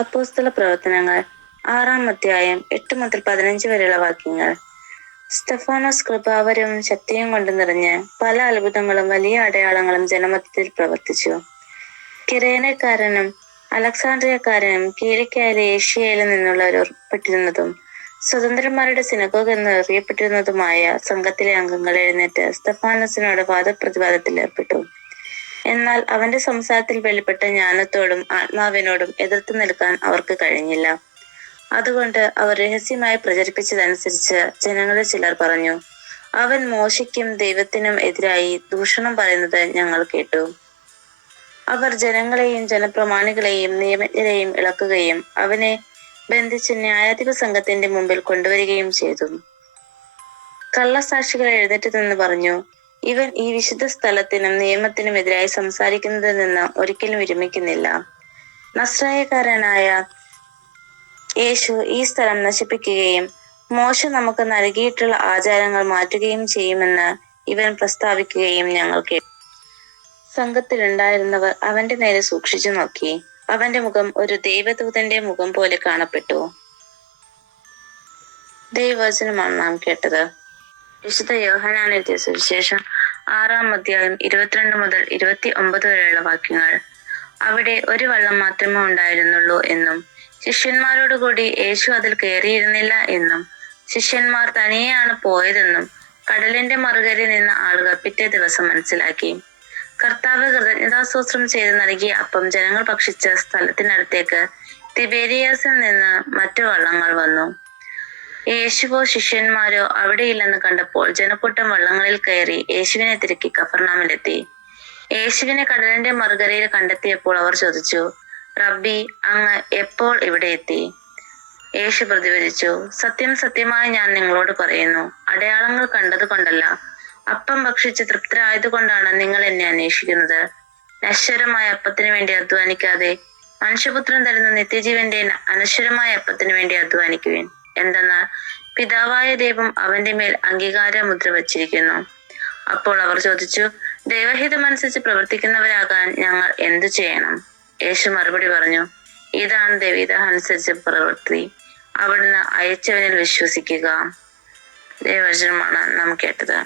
അപ്പോസ്തല പ്രവർത്തനങ്ങൾ 6-ാം അധ്യായം 8 മുതൽ 15 വരെയുള്ള വാക്യങ്ങൾ. സ്തെഫാനോസ് കൃപാവരവും ശക്തിയും കൊണ്ട് നിറഞ്ഞ് പല അത്ഭുതങ്ങളും വലിയ അടയാളങ്ങളും ജനമധ്യത്തിൽ പ്രവർത്തിച്ചു. കിരേനക്കാരനും അലക്സാണ്ട്രിയക്കാരനും കീലിക്യയിലെ ഏഷ്യയിലും നിന്നുള്ളവർ ഉൾപ്പെട്ടിരുന്നതും സ്വതന്ത്രന്മാരുടെ സിനഗോഗ് എന്ന് അറിയപ്പെട്ടിരുന്നതുമായ സംഘത്തിലെ അംഗങ്ങൾ എഴുന്നേറ്റ് സ്തെഫാനോസിനോട് വാദപ്രതിവാദത്തിൽ ഏർപ്പെട്ടു. എന്നാൽ അവന്റെ സംസാരത്തിൽ വെളിപ്പെട്ട ജ്ഞാനത്തോടും ആത്മാവിനോടും എതിർത്തു നിൽക്കാൻ അവർക്ക് കഴിഞ്ഞില്ല. അതുകൊണ്ട് അവർ രഹസ്യമായി പ്രചരിപ്പിച്ചതനുസരിച്ച് ജനങ്ങളിൽ ചിലർ പറഞ്ഞു, അവൻ മോശയ്ക്കും ദൈവത്തിനും എതിരായി ദൂഷണം പറയുന്നത് ഞങ്ങൾ കേട്ടു. അവർ ജനങ്ങളെയും ജനപ്രമാണികളെയും നിയമജ്ഞരെയും ഇളക്കുകയും അവനെ ബന്ധിച്ച് ന്യായാധിപ സംഘത്തിന്റെ മുമ്പിൽ കൊണ്ടുവരികയും ചെയ്തു. കള്ളസാക്ഷികൾ എഴുന്നേറ്റ് നിന്ന് പറഞ്ഞു, ഇവൻ ഈ വിശുദ്ധ സ്ഥലത്തിനും നിയമത്തിനും എതിരായി സംസാരിക്കുന്നതിൽ നിന്ന് ഒരിക്കലും വിരമിക്കുന്നില്ല. നസ്രായക്കാരനായ യേശു ഈ സ്ഥലം നശിപ്പിക്കുകയും മോശ നമുക്ക് നൽകിയിട്ടുള്ള ആചാരങ്ങൾ മാറ്റുകയും ചെയ്യുമെന്ന് ഇവൻ പ്രസ്താവിക്കുകയും ഞങ്ങൾ കേട്ടു. സംഘത്തിലുണ്ടായിരുന്നവർ അവന്റെ നേരെ സൂക്ഷിച്ചു നോക്കി. അവന്റെ മുഖം ഒരു ദൈവദൂതന്റെ മുഖം പോലെ കാണപ്പെട്ടു. ദൈവവചനമാണ് നാം കേട്ടത്. വിശുദ്ധ യോഹന്നാൻ എഴുതിയ സുവിശേഷം 6-ാം അധ്യായം 22 മുതൽ 29 വരെയുള്ള വാക്യങ്ങൾ. അവിടെ ഒരു വള്ളം മാത്രമേ ഉണ്ടായിരുന്നുള്ളൂ എന്നും ശിഷ്യന്മാരോടുകൂടി യേശു അതിൽ കയറിയിരുന്നില്ല എന്നും ശിഷ്യന്മാർ തനിയെയാണ് പോയതെന്നും കടലിന്റെ മറുകരയിൽ നിന്ന ആളുകൾ പിറ്റേ ദിവസം മനസ്സിലാക്കി. കർത്താവ് കൃതജ്ഞതാസ്തോത്രം ചെയ്ത് നൽകിയ അപ്പം ജനങ്ങൾ ഭക്ഷിച്ച സ്ഥലത്തിനടുത്തേക്ക് തിബേരിയാസിൽ നിന്ന് മറ്റു വള്ളങ്ങൾ വന്നു. യേശുവോ ശിഷ്യന്മാരോ അവിടെയില്ലെന്ന് കണ്ടപ്പോൾ ജനക്കൂട്ടം വള്ളങ്ങളിൽ കയറി യേശുവിനെ തിരക്കി കഫർനഹൂമിലെത്തി. യേശുവിനെ കടലിന്റെ മറുകരയിൽ കണ്ടെത്തിയപ്പോൾ അവർ ചോദിച്ചു, റബ്ബി, അങ്ങ് എപ്പോൾ ഇവിടെ എത്തി? യേശു പ്രതിവചിച്ചു, സത്യം സത്യമായി ഞാൻ നിങ്ങളോട് പറയുന്നു, അടയാളങ്ങൾ കണ്ടതുകൊണ്ടല്ല, അപ്പം ഭക്ഷിച്ച് തൃപ്തരായതുകൊണ്ടാണ് നിങ്ങൾ എന്നെ അന്വേഷിക്കുന്നത്. നശ്വരമായ അപ്പത്തിനു വേണ്ടി അധ്വാനിക്കാതെ മനുഷ്യപുത്രൻ തരുന്ന നിത്യജീവന്റെ അനശ്വരമായ അപ്പത്തിനു വേണ്ടി അധ്വാനിക്കുവിൻ. എന്തെന്നാൽ പിതാവായ ദൈവം അവന്റെ മേൽ അംഗീകാര മുദ്ര വച്ചിരിക്കുന്നു. അപ്പോൾ അവർ ചോദിച്ചു, ദൈവഹിതമനുസരിച്ച് പ്രവർത്തിക്കുന്നവരാകാൻ ഞങ്ങൾ എന്തു ചെയ്യണം? യേശു മറുപടി പറഞ്ഞു, ഇതാണ് ദൈവഹിതം അനുസരിച്ച് പ്രവൃത്തി, അവിടുന്ന് അയച്ചവനിൽ വിശ്വസിക്കുക. ദൈവവചനമാണ് നാം കേട്ടത്.